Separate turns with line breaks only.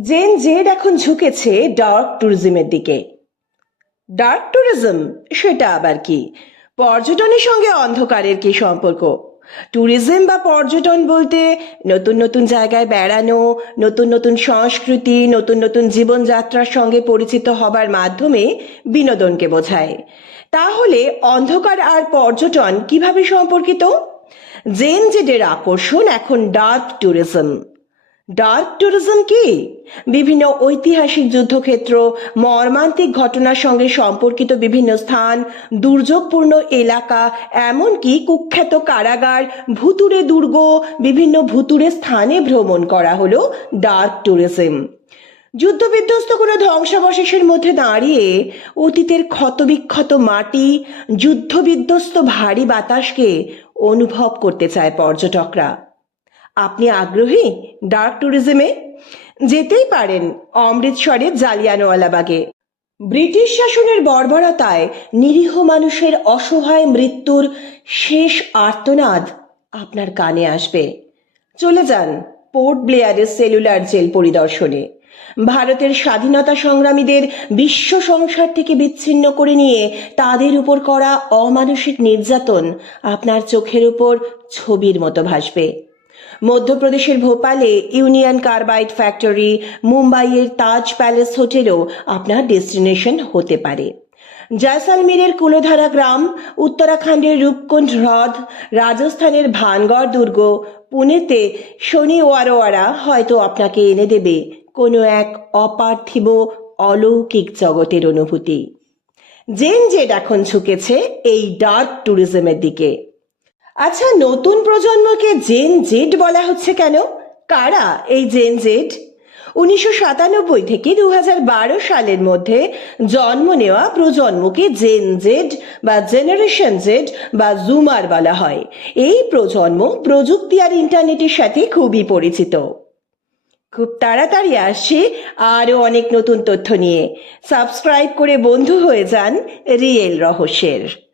Gen Z এখন ঝুঁকেছে dark ট্যুরিজমের দিকে। Dark tourism, সেটা আবার কি? পর্যটনের সঙ্গে অন্ধকারের কি সম্পর্ক? ট্যুরিজম বা পর্যটন বলতে নতুন নতুন জায়গায় বেড়ানো, নতুন নতুন সংস্কৃতি, নতুন নতুন জীবনযাত্রার সঙ্গে পরিচিত হবার মাধ্যমে বিনোদনকে বোঝায়। তাহলে অন্ধকার আর পর্যটন কীভাবে সম্পর্কিত? জেন জেডের আকর্ষণ এখন ডার্ক ট্যুরিজম। ডার্ক ট্যুরিজম কি? বিভিন্ন ঐতিহাসিক যুদ্ধক্ষেত্র, মর্মান্তিক ঘটনার সঙ্গে সম্পর্কিত বিভিন্ন স্থান, দুর্যোগপূর্ণ এলাকা, এমনকি কুখ্যাত কারাগার ভুতুরে দুর্গ, বিভিন্ন ভুতুরে স্থানে ভ্রমণ করা হলো ডার্ক ট্যুরিজম যুদ্ধবিধ্বস্ত কোনো ধ্বংসাবশেষের মধ্যে দাঁড়িয়ে অতীতের ক্ষতবিক্ষত মাটি, যুদ্ধবিধ্বস্ত ভারী বাতাসকে অনুভব করতে চায় পর্যটকরা। আপনি আগ্রহী? ডার্ক ট্যুরিজমে যেতেই পারেন অমৃতসরের জালিয়ানওয়ালাবাগে। ব্রিটিশ শাসনের বর্বরতায় নিরীহ মানুষের অসহায় মৃত্যুর শেষ আর্তনাদ আপনার কানে আসবে। চলে যান পোর্ট ব্লেয়ারের সেলুলার জেল পরিদর্শনে। ভারতের স্বাধীনতা সংগ্রামীদের বিশ্ব সংসার থেকে বিচ্ছিন্ন করে নিয়ে তাদের উপর করা অমানসিক নির্যাতন আপনার চোখের উপর ছবির মতো ভাসবে। মধ্যপ্রদেশের ভোপালে ইউনিয়ন কার্বাইড ফ্যাক্টরি, মুম্বাইয়ের তাজ প্যালেস হোটেলও আপনার ডেস্টিনেশন হতে পারে। জয়সালমীরের কুলধারা গ্রাম, উত্তরাখণ্ডের রূপকুণ্ড হ্রদ, রাজস্থানের ভানগড় দুর্গ, পুনেতে শনি ওয়ারোয়ারা হয়তো আপনাকে এনে দেবে কোনো এক অপার্থিব, অলৌকিক জগতের অনুভূতি। জেন জেড এখন ঝুঁকেছে এই ডার্ক ট্যুরিজমের দিকে। আচ্ছা নতুন প্রজন্মকে জেন জেড বলা হচ্ছে কেন? কারা এই জেন জেড উনিশশো সাতানব্বই থেকে দু বারো সালের মধ্যে জন্ম নেওয়া প্রজন্মকে জেন জেড বা জেনারেশন জেড বা জুমার বলা হয়। এই প্রজন্ম প্রযুক্তি আর ইন্টারনেটের সাথে খুবই পরিচিত। খুব তাড়াতাড়ি আসছে আরও অনেক নতুন তথ্য নিয়ে। সাবস্ক্রাইব করে বন্ধু হয়ে যান রিয়েল রহস্যের।